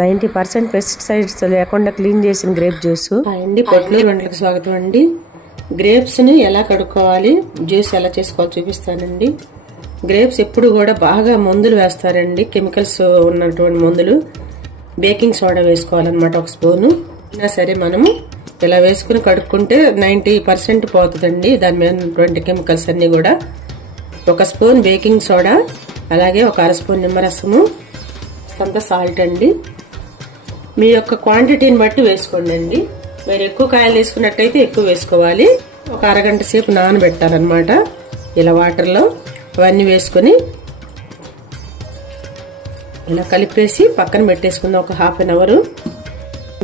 90% pesticides లేకుండా clean చేసిన grape juice అండి. పొట్లు వంటలకు స్వాగతం అండి. గ్రేప్స్ని ఎలా కడుక్కోవాలి, జ్యూస్ ఎలా చేసుకోవాలి చూపిస్తానండి. గ్రేప్స్ ఎప్పుడు కూడా బాగా మందులు వేస్తారండి, కెమికల్స్ ఉన్నటువంటి మందులు. బేకింగ్ సోడా వేసుకోవాలన్నమాట, ఒక స్పూను. అయినా సరే మనము ఇలా వేసుకుని కడుక్కుంటే 90% పోతుందండి దాని మీద ఉన్నటువంటి కెమికల్స్ అన్నీ కూడా. ఒక స్పూన్ బేకింగ్ సోడా, అలాగే ఒక అర స్పూన్ నిమ్మరసము, కొంత సాల్ట్ అండి. మీ యొక్క క్వాంటిటీని బట్టి వేసుకోండి అండి. మీరు ఎక్కువ కాయలు తీసుకున్నట్టయితే ఎక్కువ వేసుకోవాలి. ఒక అరగంట సేపు నానబెట్టాలన్నమాట ఇలా వాటర్లో. అవన్నీ వేసుకొని ఇలా కలిపేసి పక్కన పెట్టేసుకుందాం ఒక హాఫ్ అన్ అవర్.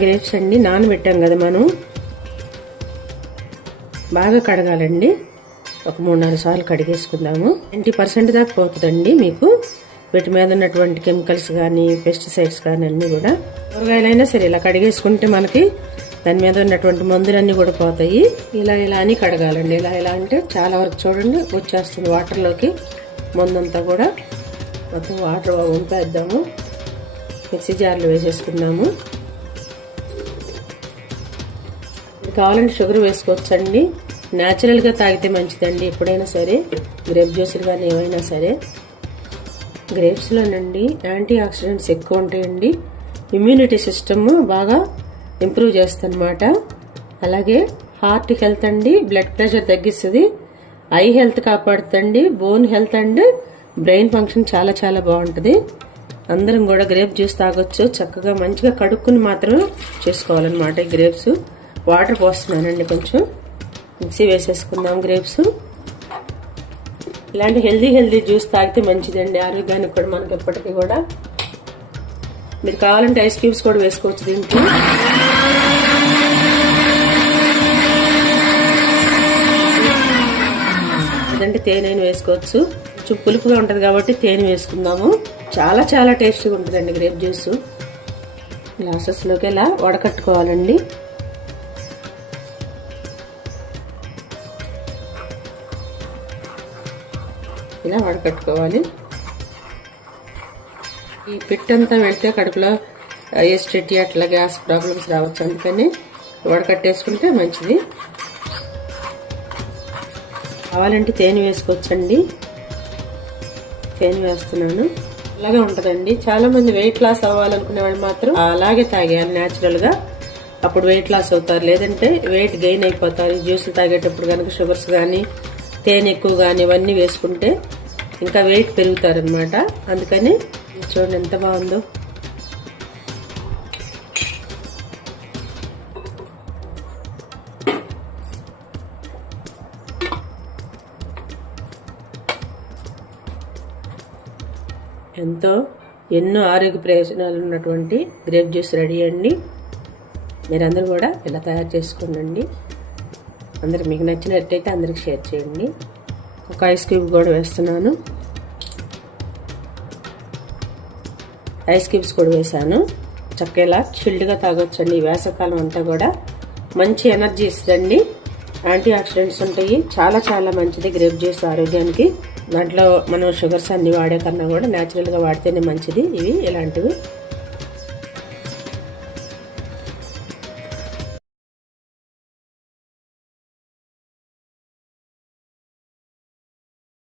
గ్రేప్స్ అండి నానబెట్టాం కదా మనం, బాగా కడగాలండి. ఒక 3-4 సార్లు కడిగేసుకుందాము. 90% దాకా పోతుందండి మీకు వీటి మీద ఉన్నటువంటి కెమికల్స్ కానీ పెస్టిసైడ్స్ కానీ అన్నీ కూడా. కూరగాయలైనా సరే ఇలా కడిగేసుకుంటే మనకి దాని మీద ఉన్నటువంటి మందులన్నీ కూడా పోతాయి. ఇలా అని కడగాలండి. ఇలా అంటే చాలా వరకు చూడండి వచ్చేస్తుంది వాటర్లోకి మందంతా కూడా. మొత్తం వాటర్ వంపేద్దాము. మిక్సీ జార్లో వేసేసుకున్నాము. కావాలంటే షుగర్ వేసుకోవచ్చండి. న్యాచురల్గా తాగితే మంచిదండి ఎప్పుడైనా సరే, గ్రేప్ జ్యూసులు కానీ ఏవైనా సరే. గ్రేప్స్లోనండి యాంటీ ఆక్సిడెంట్స్ ఎక్కువ ఉంటాయండి. ఇమ్యూనిటీ సిస్టమ్ బాగా ఇంప్రూవ్ చేస్తుందన్నమాట. అలాగే హార్ట్ హెల్త్ అండి, బ్లడ్ ప్రెషర్ తగ్గిస్తుంది, ఐ హెల్త్ కాపాడుతుంది, bone health and brain function చాలా చాలా బాగుంటుంది. అందరం కూడా గ్రేప్ జ్యూస్ తాగొచ్చు. చక్కగా మంచిగా కడుక్కుని మాత్రం చేసుకోవాలన్నమాట. ఈ గ్రేప్స్ వాటర్ పోస్తున్నానండి, కొంచెం మిక్సీ వేసేసుకుందాం గ్రేప్స్. ఇలాంటి హెల్దీ జ్యూస్ తాగితే మంచిదండి ఆరోగ్యానికి కూడా, మనకి ఎప్పటికీ కూడా. మీరు కావాలంటే ఐస్ క్యూబ్స్ కూడా వేసుకోవచ్చు దీంట్లో. లేదంటే తేనె వేసుకోవచ్చు. కొంచెం పులుపుగా ఉంటుంది కాబట్టి తేనె వేసుకుందాము. చాలా చాలా టేస్టీగా ఉంటుందండి గ్రేప్ జ్యూస్. గ్లాసెస్లోకి ఇలా వడకట్టుకోవాలండి. ఇలా వడకట్టుకోవాలి. ఈ పిట్టంతా వెళ్తే కడుపులో ఎసిడిటీ అట్లా గ్యాస్ ప్రాబ్లమ్స్ రావచ్చు, అందుకని వడకట్టేసుకుంటే మంచిది. కావాలంటే తేనె వేసుకోవచ్చండి. తేనె వేస్తున్నాను. అలాగే ఉంటుందండి. చాలా మంది వెయిట్ లాస్ అవ్వాలనుకునే వాళ్ళు మాత్రం అలాగే తాగేయాలి న్యాచురల్గా. అప్పుడు వెయిట్ లాస్ అవుతారు, లేదంటే వెయిట్ గెయిన్ అయిపోతారు. ఈ జ్యూసులు తాగేటప్పుడు కనుక షుగర్స్ కానీ తేనె ఎక్కువ కానీ ఇవన్నీ వేసుకుంటే ఇంకా వెయిట్ పెరుగుతారనమాట. అందుకని చూడండి ఎంత బాగుందో. ఎన్నో ఆరోగ్య ప్రయోజనాలు ఉన్నటువంటి గ్రేప్ జ్యూస్ రెడీ అండి. మీరందరూ కూడా ఇలా తయారు చేసుకోండి. అందరికి మీకు నచ్చినట్టయితే అందరికి షేర్ చేయండి. ఒక ఐస్ క్యూబ్ కూడా వేస్తున్నాను. ఐస్ క్యూబ్స్ కూడా వేసాను. చక్కగా చిల్డ్గా తాగొచ్చండి. ఈ వేసవకాలం అంతా కూడా మంచి ఎనర్జీ ఇస్తుందండి. యాంటీ ఆక్సిడెంట్స్ ఉంటాయి. చాలా చాలా మంచిది గ్రేప్ జ్యూస్ ఆరోగ్యానికి. దాంట్లో మనం షుగర్స్ అన్ని వాడే కన్నా కూడా న్యాచురల్గా వాడితేనే మంచిది ఇవి ఇలాంటివి.